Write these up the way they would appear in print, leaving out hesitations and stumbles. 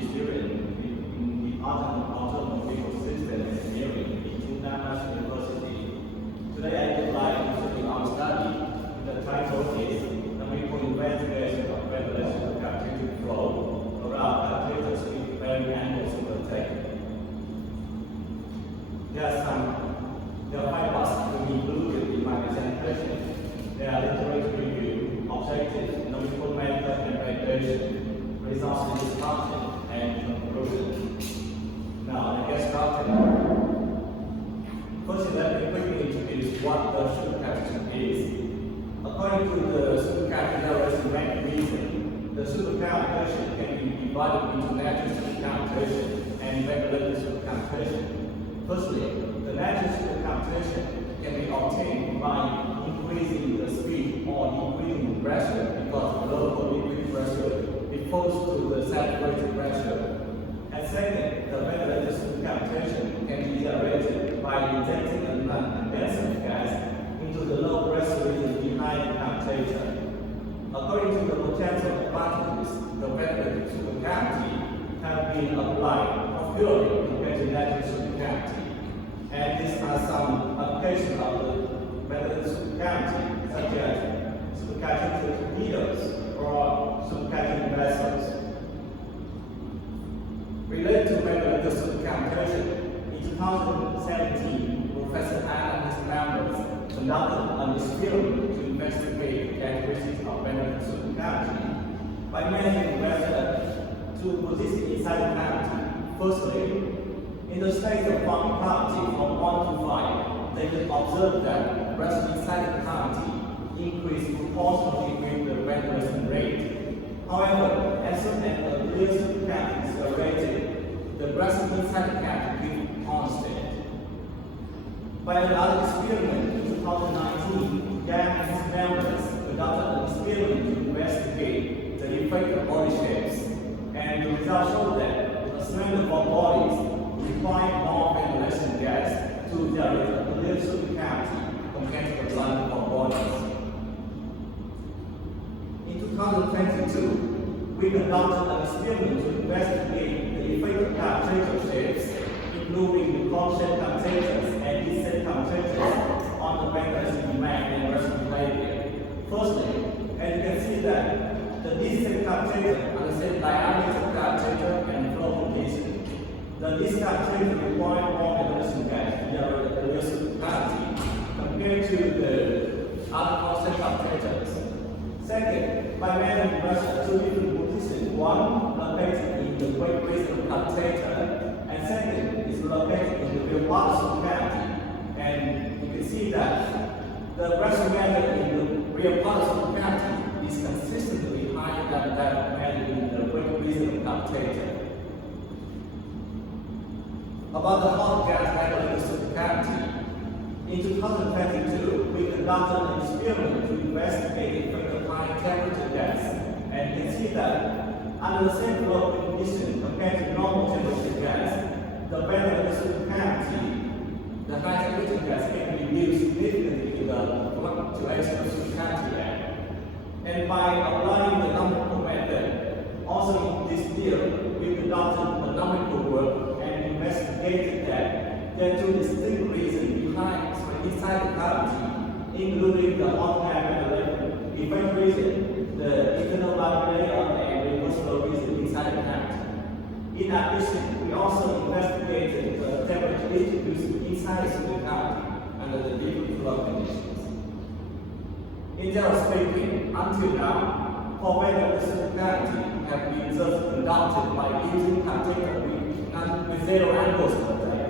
student in the automobile system engineering in National University. Today I would like to show you our study. The title is Numerical Investigation of Ventilation of Cavitating Flow around cavitators with varying angles of attack. There are 5 parts to be included in my presentation. There are literature review, objectives, numerical method and validation, results in discussion, and conclusion. Now, let's get started. First, let me quickly introduce what the supercavitation is. According to the supercavitating mechanism, the supercavitation can be divided into natural supercavitation and ventilated supercavitation. Firstly, the natural supercavitation can be obtained by increasing the speed or decreasing the pressure because the local liquid pressure differs to the saturated pressure. And second, the ventilated supercavitation can be generated by injecting a non-condensate gas into the low pressure region behind the cavitator. According to the potential advantages, the ventilated supercavity have been applied popularly compared to natural supercavity. And these are some applications of the ventilated supercavity, such as supercavitating needles or supercavitating vessels. Related to ventilated supercavitation, in 2017, Professor Allen and his members conducted an experiment to investigate the characteristics of ventilated supercavity by measuring pressure to position inside the cavity. Firstly, in the state of bound cavity from 1 to 5, they could observe that pressure inside the cavity increased proportionally with the ventilation rate. However, as soon as the clear supercavity is rated, the pressure inside the cavity is constant. By another experiment in 2019, Gang and his members conducted an experiment to investigate the effect of body shapes, and the results showed that the slender bodies require more ventilation gas to generate a clear supercavity compared to the blunt bodies. In 2022, we conducted an experiment to investigate the effect of cavitator shapes, including the cone-shaped cavitators and disc-shaped cavitators on the ventilation demand and resting behavior. Firstly, as you can see that the disc-shaped cavitator are the same diameter cavitator and flow condition. The disc cavitator require more ventilation gas to generate a clear supercavity compared to the other cone-shaped cavitators. Second, by measuring pressure at 2 different positions, one located in the weight region of cavitator, and second is located in the real part of the cavity. And you can see that the pressure measured in the real part of the cavity is consistently higher than that measured in the weight region of cavitator. About the hot gas ventilated supercavity, in 2022, we conducted an experiment to investigate the effect of high temperature gas, and you can see that under the same flow condition compared to normal temperature gas, the ventilated supercavity, the high temperature gas can reduce significantly the fluctuation of supercavity. And by applying the numerical method, also in this year, we conducted a numerical work and investigated that there are 2 distinct reasons inside the cavity, including the hot gas ventilation effect region, the internal boundary layer, and reverse flow region inside the cavity. In addition, we also investigated the temperature distribution inside the supercavity under the different flow conditions. In general speaking, until now, 4 ventilated supercavity have been just conducted by using cavitator with 0 angles per day.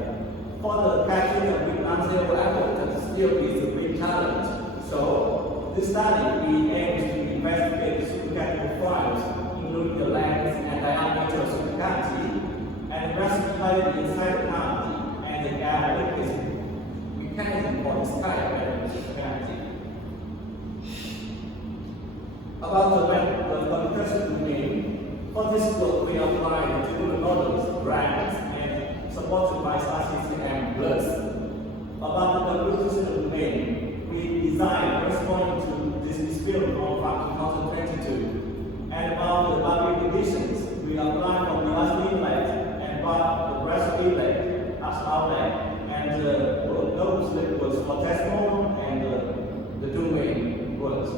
For the cavitator with non-zero angle, that still is a big challenge. So, this study we aim to investigate the supercavity profiles, including the length and diameter of supercavity, and the reciprocity inside the cavity, and the gas mechanism for this type of supercavity. About the computation domain, for this work we applied the different models, brands, and supported by statistics and bloods. About the computation domain, we designed corresponding to this experiment from 2022. And about the boundary conditions, we apply from the last inlet and the breast inlet as outlet, and those liquids for test model and the domain words.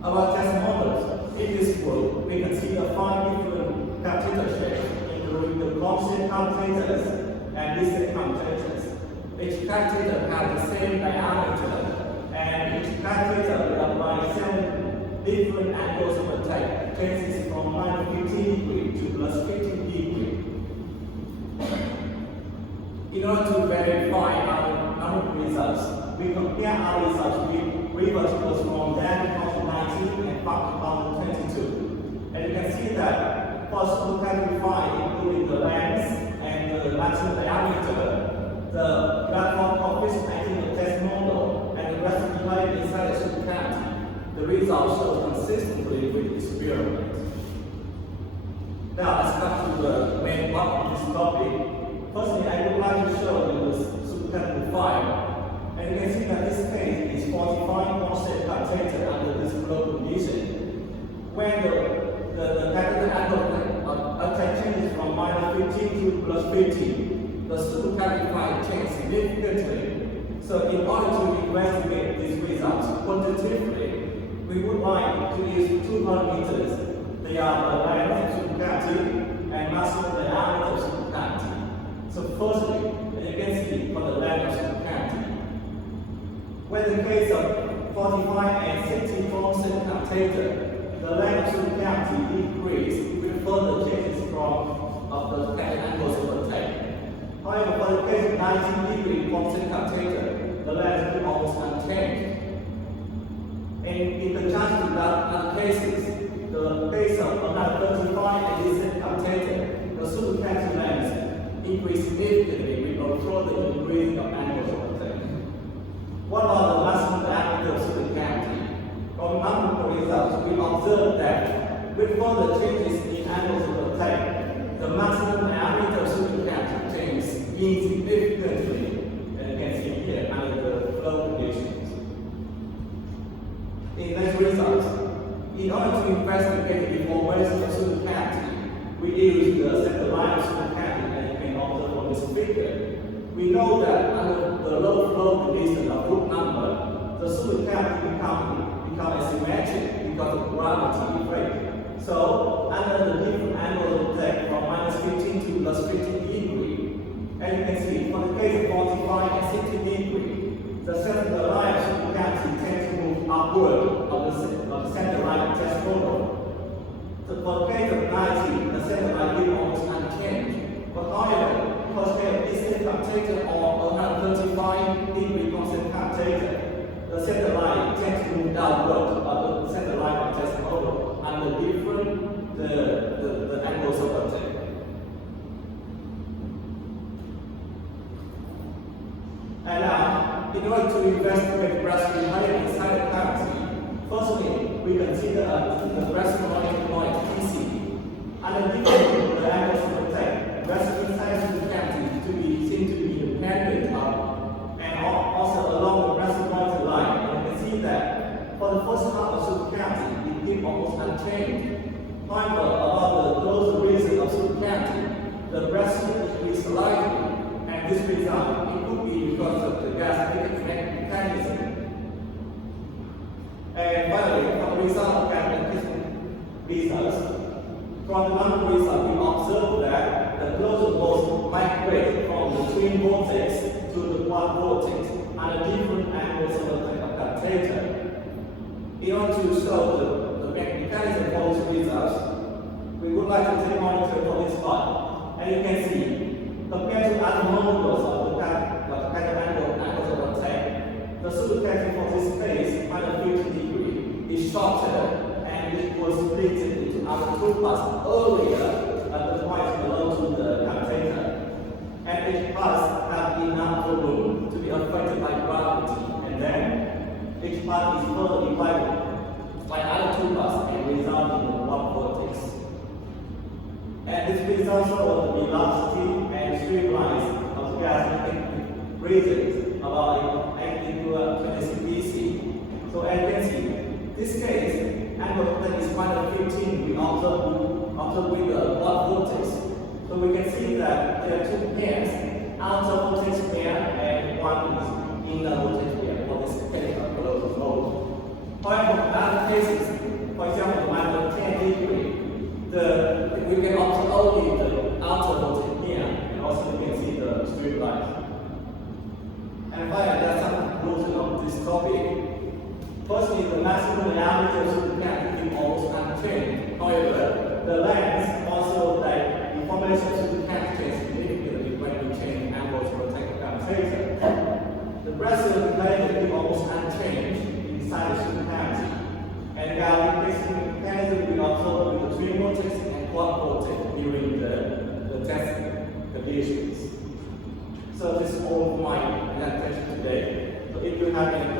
About test models, in this group, we can see the 5 different cavitator shapes, including the constant cavitators and distant cavitators. Each cavitator has the same diameter, and each cavitator will apply 7 different angles of attack, changes from -15 degrees to +15 degrees. In order to verify our results, we compare our results with reverse from January 2019 and March 2022. And you can see that for supercavitating, including the length and the maximum diameter, the platform participating in the test model, and the rest divided inside the supercavity, the results show consistently with experiment. Now let's come to the main part of this topic. Firstly, I would like to show you the supercavity file. And you can see that this case is 45 constant cavitator under this flow condition. When the catheter angle attack changes from -15 to +15, the supercavity file changes significantly. So in order to investigate these results quantitatively, we would like to use 2 parameters. They are the length of supercavity and maximum diameter of supercavity. So firstly, you can see for the length of supercavity, when the case of 45 and 60 constant cavitator, the length of supercavity increased with further changes of the angles of attack. However, for the case of 90-degree constant cavitator, the length is almost unchanged. And in contrast to that other cases, the case of about 35 and distant cavitator, the supercavity length increased significantly with further increasing of angles of attack. What about the maximum diameter of supercavity? From numerical results, we observed that with further changes in angles of attack, the maximum diameter of supercavity changes insignificantly, and you can see here under the flow conditions. In next results, in order to investigate the deformation of supercavity, we use the center line of supercavity, and you can observe from this figure. We know that under the low flow condition of root number, the supercavity become asymmetric because of gravity effect. So under the different angle of attack from -15 to +15 degrees, and you can see for the case of 45 and 60 degrees, the center line of supercavity tends to move upward of the center line of test model. So for the case of 90, the center line is almost unchanged. But however, because we have distant cavitator or around 35-degree constant cavitator, the center line tends to move downward of the center line of test model under different the angles of attack. And now, in order to investigate breast behavior inside the cavity, firstly, we consider the breast point PC. Under different the angles of attack, breast inside the cavity seem to be independent of, and also along the breast point line. And you can see that for the first half of supercavity, it keeps almost unchanged. However, about the closer region of supercavity, the breast increases slightly, and this result it could be because of the gas mechanism. And finally, from the result of results, from the number result, we observe that the closer balls migrate from the twin vortex to the quad vortex under different angles of the cavitator. In order to show the mechanism for these results, we would like to take monitor for this part. And you can see, compared to other models of the angles of attack, the supercavity for this phase, under 50 degrees, is shorter, and it was split into other 2 parts earlier at the point below to the cavitator. And each part have enough room to be affected by gravity, and then each part is further divided by other 2 parts and result in the one vortex. And this results show the velocity and streamlines of the gas regions about 8 to 26 dc. So as you can see, this case, angle that is -15, we observe with the blood vortex. So we can see that there are two pairs, outer vortex pair and one is inner vortex pair for this particular closed mode. However, in other cases, for example, -10 degree, we can observe only the outer vortex pair, and also we can see the strip line. And finally, there are some conclusions of this topic. Firstly, the maximum reality of supercavitating is almost unchanged. However, the length also the formation of supercavitating significantly when we change angles for cavitator. The breast of the plate is almost unchanged inside the supercavity. And the replacement mechanism we observe with the twin vortex and quad vortex during the test conditions. So this is all my presentation today. So if you have any